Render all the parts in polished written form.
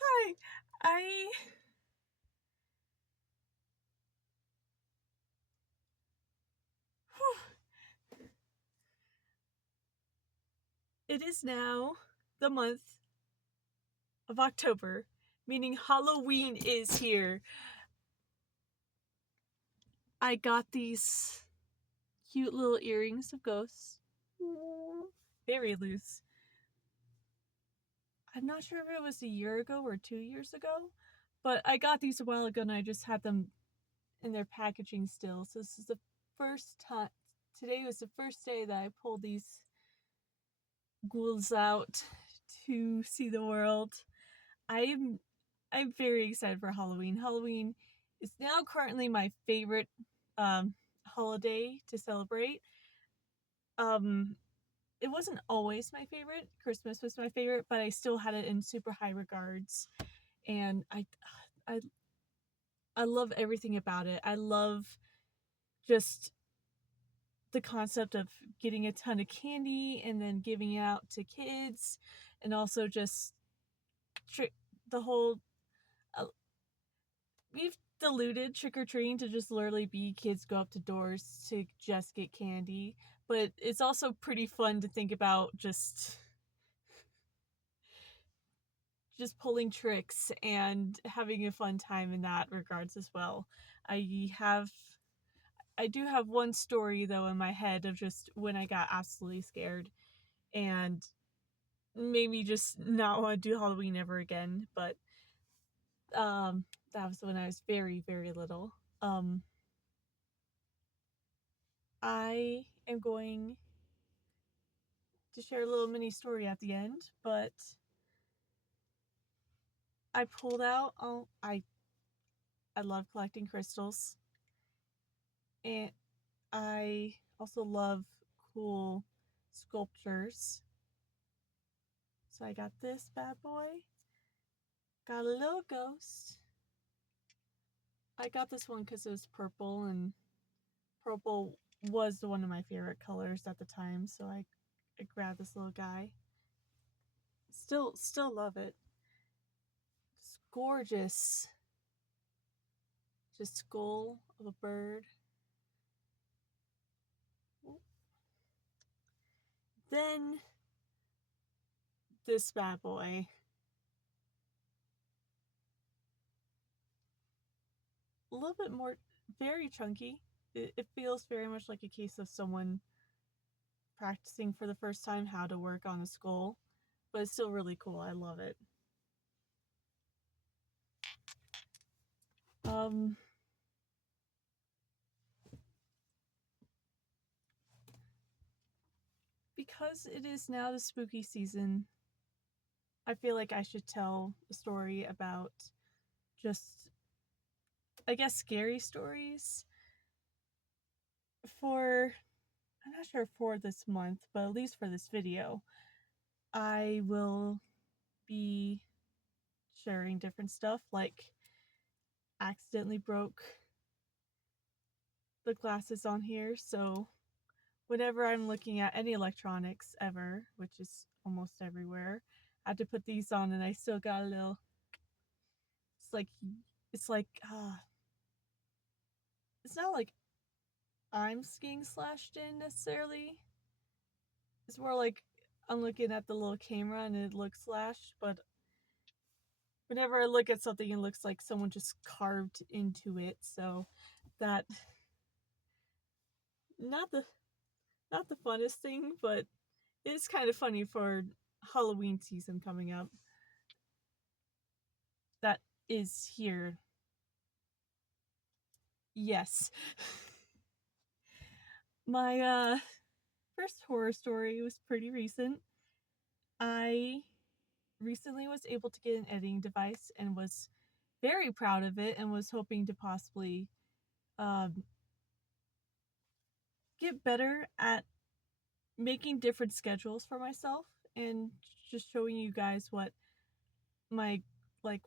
Hi. I It is now the month of October, meaning Halloween is here. I got these cute little earrings of ghosts. Very loose. I'm not sure if it was a year ago or 2 years ago, but I got these a while ago and I just had them in their packaging still. So this is the first time. Today was the first day that I pulled these ghouls out to see the world. I'm I'm very excited for Halloween. Halloween is now currently my favorite holiday to celebrate. Um it wasn't always my favorite. Christmas was my favorite, but I still had it in super high regards. And I I love everything about it. I love just the concept of getting a ton of candy and then giving it out to kids, and also just the whole uh, we've diluted trick-or-treating to just literally be kids go up to doors to just get candy, but it's also pretty fun to think about just pulling tricks and having a fun time in that regards as well. I have I do have one story though in my head of just when I got absolutely scared and made me just not want to do Halloween ever again. But that was when I was very, very little. I am going to share a little mini story at the end, but I pulled out. I love collecting crystals, and I also love cool sculptures. So I got this bad boy. Got a little ghost. I got this one because it was purple, and purple was one of my favorite colors at the time. So I grabbed this little guy. Still love it. It's gorgeous. Just skull of a bird. Then this bad boy. A little bit more, very chunky. It feels very much like a case of someone practicing for the first time how to work on a skull, but it's still really cool. I love it. Um, because it is now the spooky season, I feel like I should tell a story about just, I guess, scary stories for, I'm not sure for this month, but at least for this video, I will be sharing different stuff, like accidentally broke the glasses on here, so whenever I'm looking at any electronics ever, which is almost everywhere, I had to put these on and I still got a little, it's like, it's like, it's not like I'm getting slashed in necessarily. It's more like I'm looking at the little camera and it looks slashed, but whenever I look at something, it looks like someone just carved into it. So that, not the not the funnest thing, but it's kind of funny for Halloween season coming up. That is here. Yes. My first horror story was pretty recent. I recently was able to get an editing device and was very proud of it and was hoping to possibly um, get better at making different schedules for myself and just showing you guys what my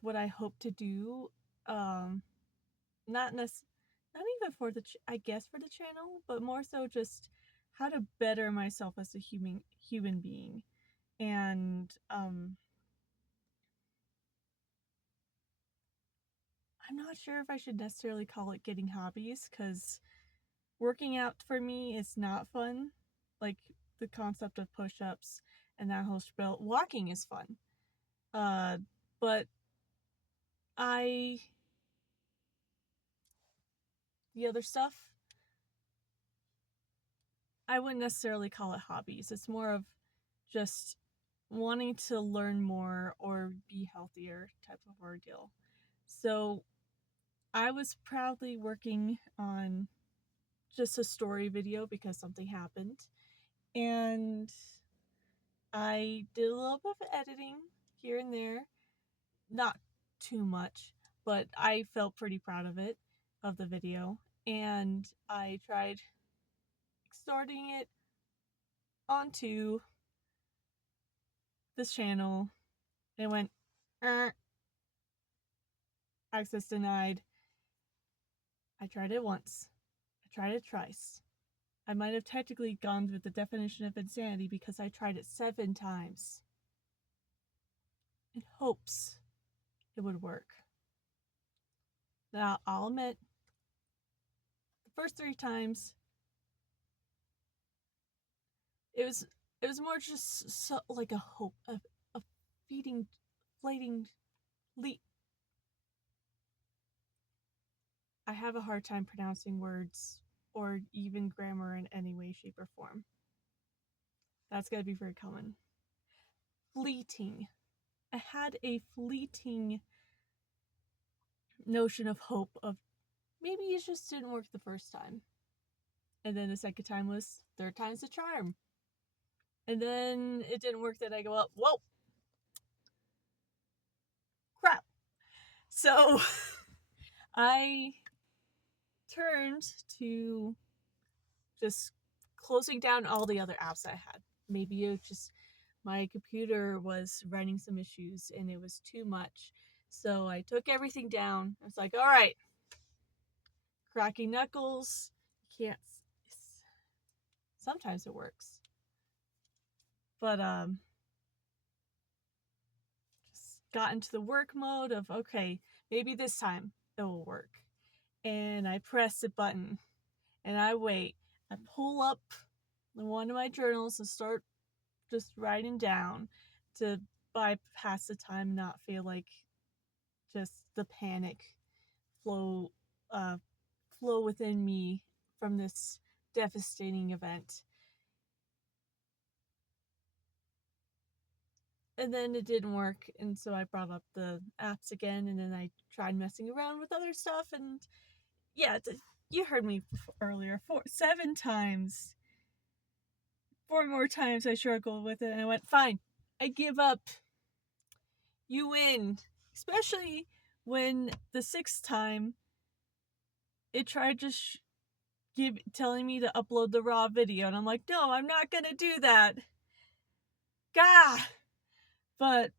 what I hope to do. Not nec- not even for the I guess for the channel, but more so just how to better myself as a human being. And I'm not sure if I should necessarily call it getting hobbies, because working out for me is not fun. Like the concept of push-ups and that whole spiel. Walking is fun. But I the other stuff, I wouldn't necessarily call it hobbies. It's more of just wanting to learn more or be healthier type of ordeal. So I was proudly working on just a story video because something happened. And I did a little bit of editing here and there. Not too much, but I felt pretty proud of it, of the video. And I tried exporting it onto this channel. It went, access denied. I tried it once. I tried it twice. I might have technically gone with the definition of insanity because I tried it 7 times in hopes it would work. Now, I'll admit, the first 3 times, it was more just so, like a hope, a feeding, flating leap. I have a hard time pronouncing words or even grammar in any way, shape, or form. That's gotta be very common. Fleeting. I had a fleeting notion of hope of maybe it just didn't work the first time. And then the second time was third time's the charm. And then it didn't work, then I go up, whoa! Crap! So I turned to just closing down all the other apps I had. Maybe it was just my computer was running some issues and it was too much. So I took everything down. I was like, all right, cracking knuckles. You can't. Sometimes it works. But just got into the work mode of, okay, maybe this time it will work. And I press the button and I wait. I pull up one of my journals and start just writing down to bypass the time, not feel like just the panic flow flow within me from this devastating event. And then it didn't work, and so I brought up the apps again, and then I tried messing around with other stuff, and yeah, you heard me earlier, 7 times. 4 more times I struggled with it, and I went, fine, I give up. You win. Especially when the 6th time it tried to telling me to upload the raw video, and I'm like, no, I'm not gonna do that. Gah! But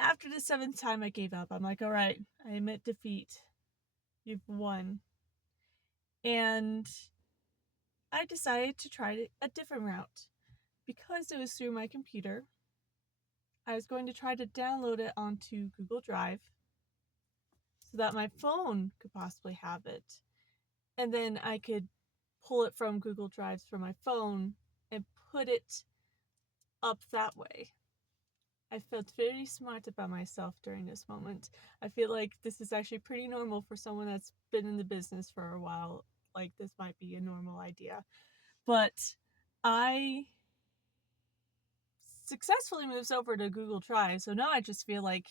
after the 7th time I gave up. I'm like, alright, I admit defeat. You've won. And I decided to try a different route. Because it was through my computer, I was going to try to download it onto Google Drive so that my phone could possibly have it. And then I could pull it from Google Drives from my phone and put it up that way. I felt very smart about myself during this moment. I feel like this is actually pretty normal for someone that's been in the business for a while. Like, this might be a normal idea. But I successfully moves over to Google Drive, so now I just feel like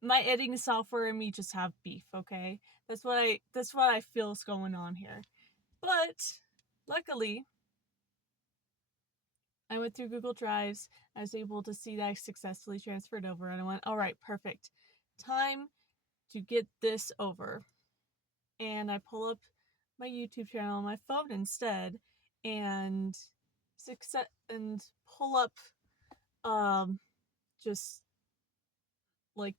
my editing software and me just have beef, okay? That's what I feel is going on here. But luckily, I went through Google Drives. I was able to see that I successfully transferred over, and I went, all right, perfect. Time to get this over. And I pull up my YouTube channel on my phone instead, and pull up just like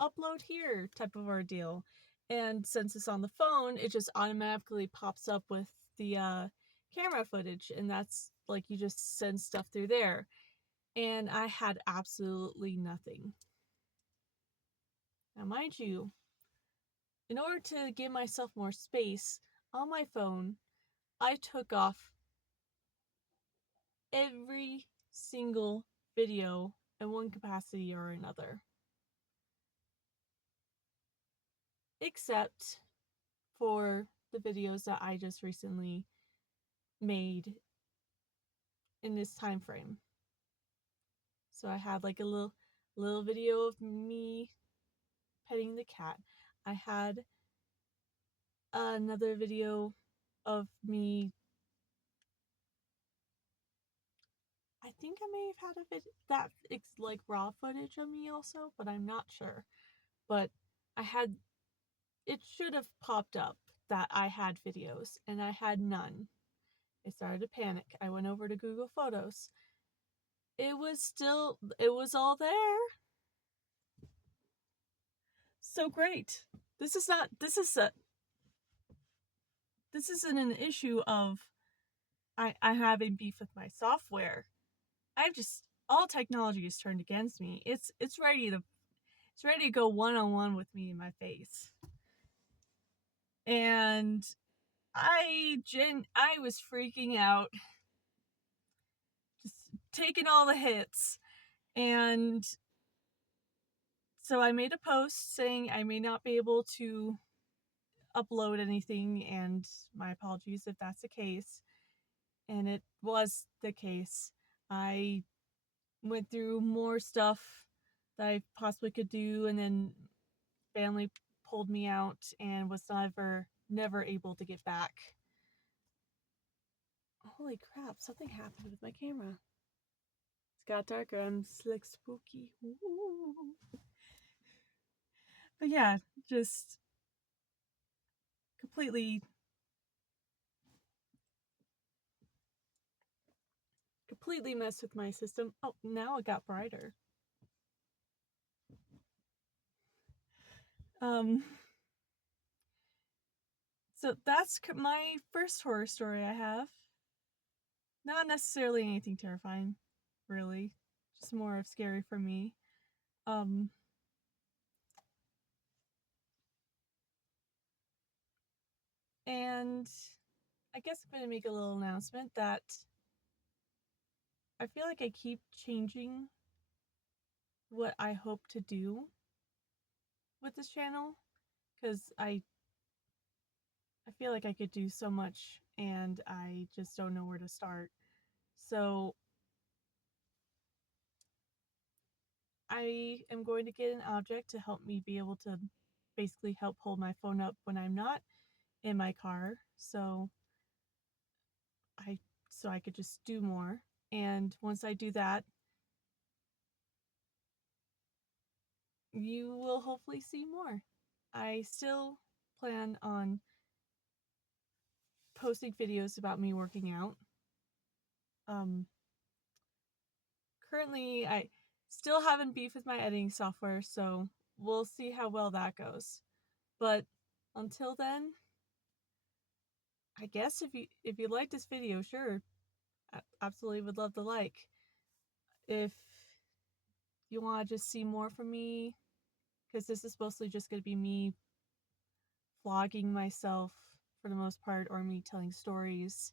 upload here type of ordeal. And since it's on the phone, it just automatically pops up with the camera footage, and that's like you just send stuff through there. And I had absolutely nothing. Now, mind you, in order to give myself more space on my phone, I took off every single video in one capacity or another, except for the videos that I just recently made in this time frame. So I had like a little video of me petting the cat. I had another video of me. I think I may have had a that it's like raw footage of me also, but I'm not sure. But I had, it should have popped up that I had videos, and I had none. I started to panic. I went over to Google Photos. It was all there. So great. This isn't an issue of I having beef with my software. I've just, all technology is turned against me. It's ready to go one on one with me in my face. And I was freaking out, just taking all the hits. And so I made a post saying I may not be able to upload anything, and my apologies if that's the case. And it was the case. I went through more stuff that I possibly could do, and then family pulled me out and was never able to get back. Holy crap, something happened with my camera. It's got darker. I'm like spooky. Ooh. But yeah, just completely messed with my system. Oh, now it got brighter. So that's my first horror story I have. Not necessarily anything terrifying, really. Just more of scary for me. And I guess I'm going to make a little announcement that I feel like I keep changing what I hope to do with this channel, because I feel like I could do so much and I just don't know where to start. So I am going to get an object to help me be able to basically help hold my phone up when I'm not in my car. I so I could just do more. And once I do that, you will hopefully see more. I still plan on posting videos about me working out. Currently, I still haven't beef with my editing software, so we'll see how well that goes. But until then, I guess if you like this video, sure, I absolutely would love to like. If you want to just see more from me, because this is mostly just going to be me vlogging myself for the most part, or me telling stories,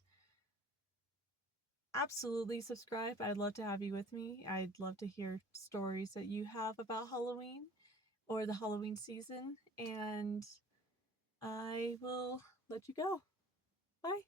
absolutely subscribe. I'd love to have you with me. I'd love to hear stories that you have about Halloween or the Halloween season, and I will let you go. Bye.